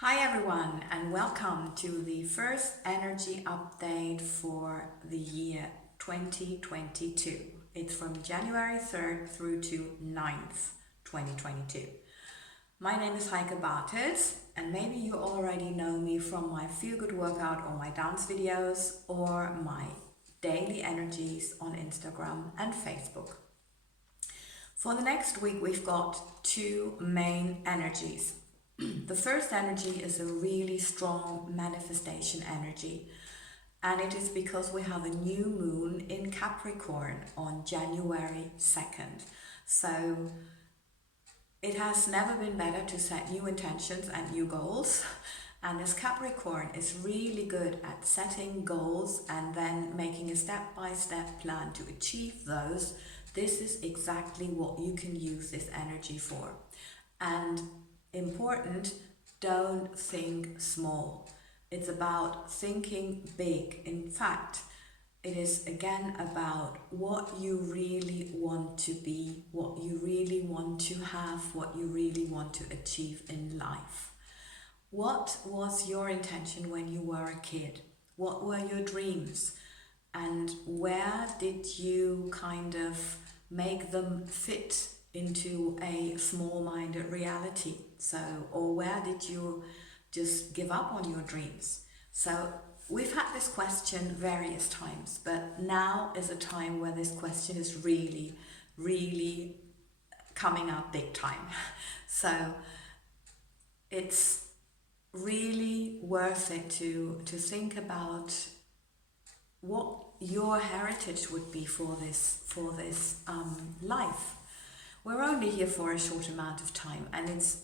Hi everyone, and welcome to the first energy update for the year 2022. It's from January 3rd through to 9th, 2022. My name is Heike, and maybe you already know me from my feel good workout or my dance videos or my daily energies on Instagram and Facebook. For the next week, we've got two main energies. The first energy is a really strong manifestation energy, and it is because we have a new moon in Capricorn on January 2nd. So it has never been better to set new intentions and new goals. And as Capricorn is really good at setting goals and then making a step-by-step plan to achieve those, this is exactly what you can use this energy for. And important, don't think small. It's about thinking big. In fact, it is again about what you really want to be, what you really want to have, what you really want to achieve in life. What was your intention when you were a kid? What were your dreams? And where did you kind of make them fit into a small-minded reality? Or where did you just give up on your dreams? So we've had this question various times, but now is a time where this question is really, really coming up big time. So it's really worth it to think about what your heritage would be for this life. We're only here for a short amount of time, and it's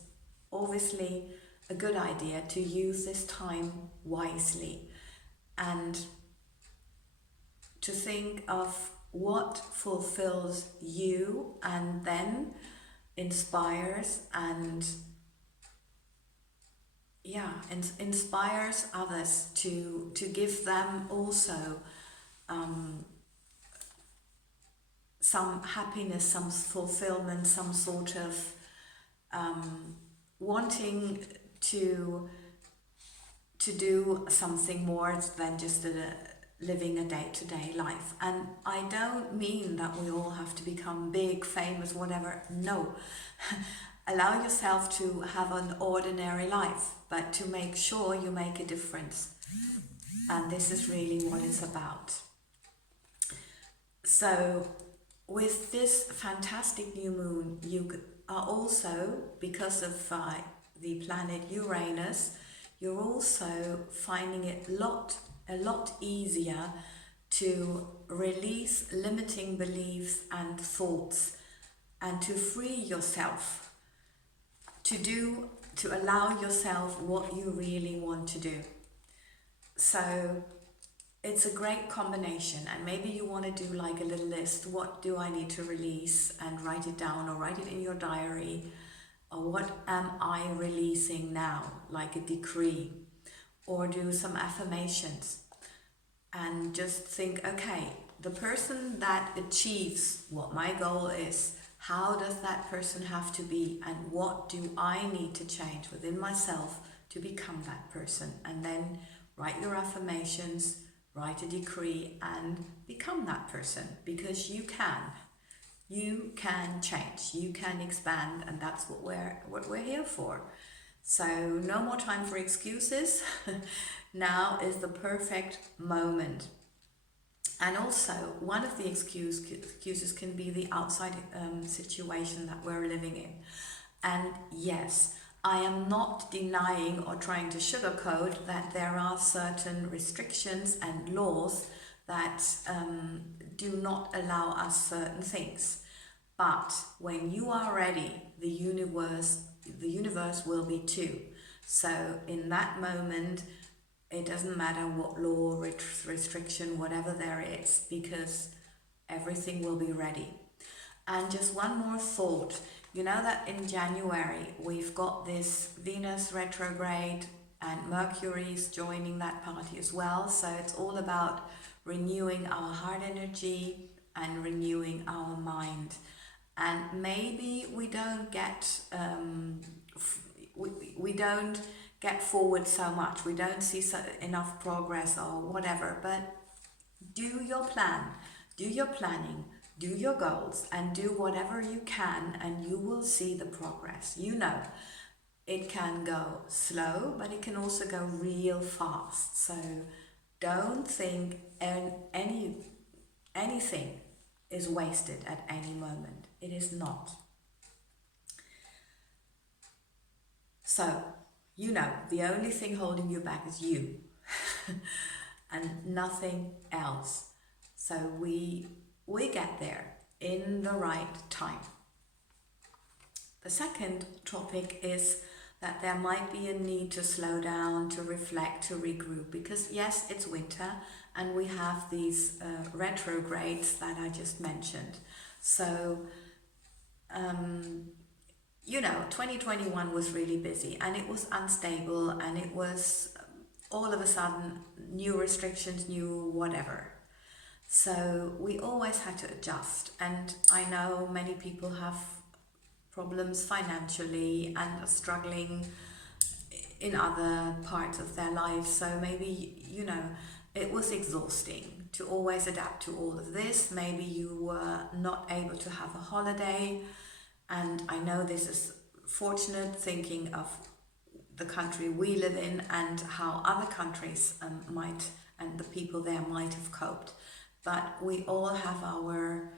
obviously a good idea to use this time wisely and to think of what fulfills you and then inspires inspires others to give them also some happiness, some fulfillment, some sort of wanting to do something more than just living a day-to-day life. And I don't mean that we all have to become big, famous, whatever. No. Allow yourself to have an ordinary life, but to make sure you make a difference. And this is really what it's about. So with this fantastic new moon, you are also, because of the planet Uranus, you're also finding it a lot easier to release limiting beliefs and thoughts and to free yourself to allow yourself what you really want to do. So it's a great combination, and maybe you want to do like a little list. What do I need to release? And write it down or write it in your diary. Or what am I releasing now? Like a decree. Or do some affirmations. And just think, okay, the person that achieves what my goal is, how does that person have to be? And what do I need to change within myself to become that person? And then write your affirmations, write a decree, and become that person, because you can. You can change, you can expand, and that's what we're here for. So no more time for excuses. Now is the perfect moment. And also, one of the excuses can be the outside situation that we're living in. And yes, I am not denying or trying to sugarcoat that there are certain restrictions and laws that do not allow us certain things. But when you are ready, the universe will be too. So in that moment, it doesn't matter what law, restriction, whatever there is, because everything will be ready. And just one more thought. You know that in January we've got this Venus retrograde and Mercury is joining that party as well. So it's all about renewing our heart energy and renewing our mind. And maybe we don't get get forward so much. We don't see enough progress or whatever. But do your plan, do your planning, do your goals, and do whatever you can, and you will see the progress. You know, it can go slow, but it can also go real fast. So don't think anything is wasted at any moment. It is not. So, you know, the only thing holding you back is you and nothing else. So we get there in the right time. The second topic is that there might be a need to slow down, to reflect, to regroup, because yes, it's winter and we have these retrogrades that I just mentioned. So, you know, 2021 was really busy and it was unstable, and it was all of a sudden new restrictions, new whatever. So we always had to adjust, and I know many people have problems financially and are struggling in other parts of their life. So maybe, you know, it was exhausting to always adapt to all of this. Maybe you were not able to have a holiday, and I know this is fortunate, thinking of the country we live in and how other countries might, and the people there might have coped. But we all have our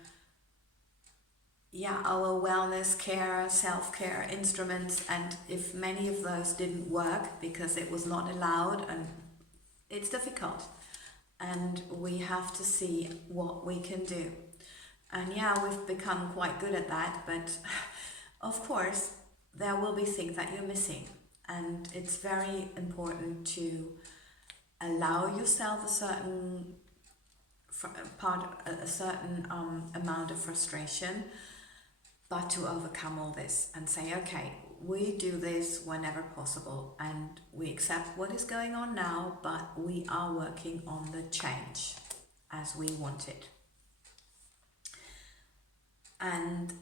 wellness care, self-care instruments, and if many of those didn't work because it was not allowed, and it's difficult, and we have to see what we can do. And yeah, we've become quite good at that, but of course there will be things that you're missing, and it's very important to allow yourself a certain amount of frustration, but to overcome all this and say, okay, we do this whenever possible, and we accept what is going on now, but we are working on the change as we want it. And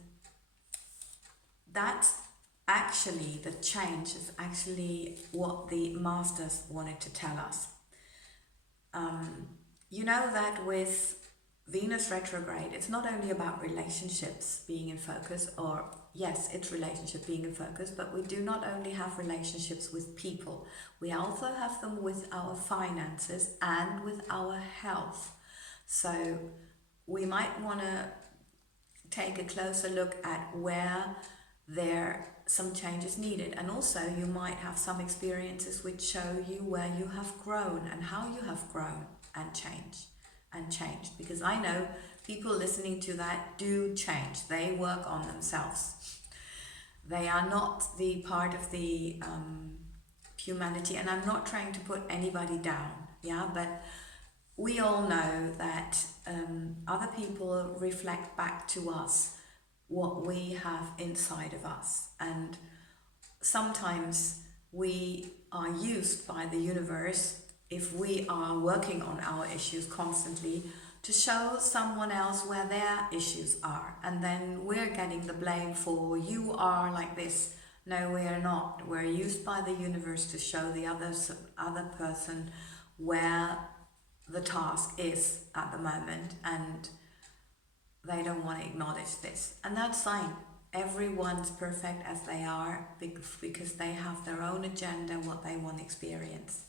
that's actually, the change is actually what the masters wanted to tell us. You know that with Venus retrograde, it's not only about relationships being in focus, or yes, it's relationship being in focus, but we do not only have relationships with people, we also have them with our finances and with our health. So we might want to take a closer look at where there some changes needed, and also you might have some experiences which show you where you have grown and how you have grown and changed, because I know people listening to that do change. They work on themselves. They are not the part of the humanity, and I'm not trying to put anybody down, yeah, but we all know that other people reflect back to us what we have inside of us, and sometimes we are used by the universe, if we are working on our issues constantly, to show someone else where their issues are, and then we're getting the blame for, you are like this. No, we are not. We're used by the universe to show the other person where the task is at the moment, and they don't want to acknowledge this, and that's fine. Everyone's perfect as they are, because they have their own agenda, what they want to experience.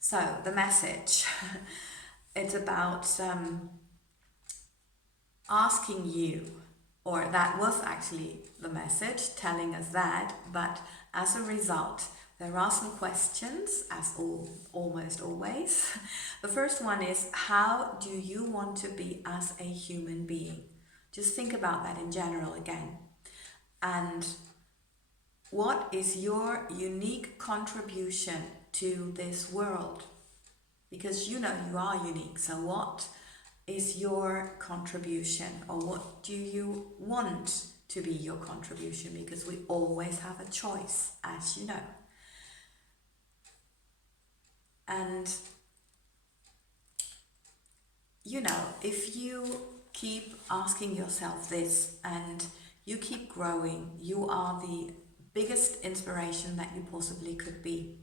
So the message, it's about asking you, or that was actually the message telling us that, but as a result, there are some questions, as almost always. The first one is, how do you want to be as a human being? Just think about that in general again. And what is your unique contribution to this world? Because you know you are unique, so what is your contribution, or what do you want to be your contribution? Because we always have a choice, as you know. And you know, if you keep asking yourself this and you keep growing, you are the biggest inspiration that you possibly could be.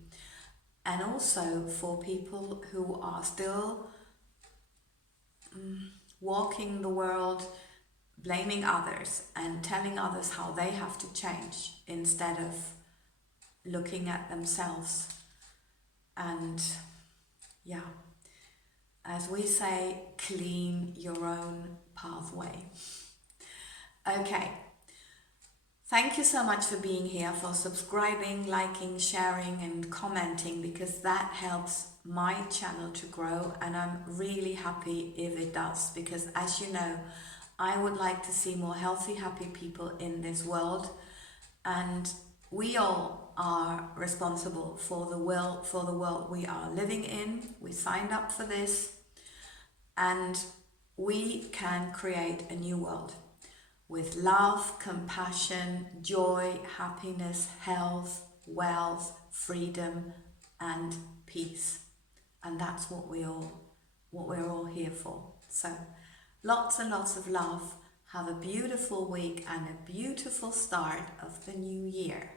And also for people who are still walking the world, blaming others and telling others how they have to change instead of looking at themselves. And yeah, as we say, clean your own pathway. Okay. Thank you so much for being here, for subscribing, liking, sharing and commenting, because that helps my channel to grow, and I'm really happy if it does, because as you know, I would like to see more healthy, happy people in this world, and we all are responsible for the world we are living in. We signed up for this, and we can create a new world with love, compassion, joy, happiness, health, wealth, freedom, and peace. And that's what we're all here for. So lots and lots of love. Have a beautiful week and a beautiful start of the new year.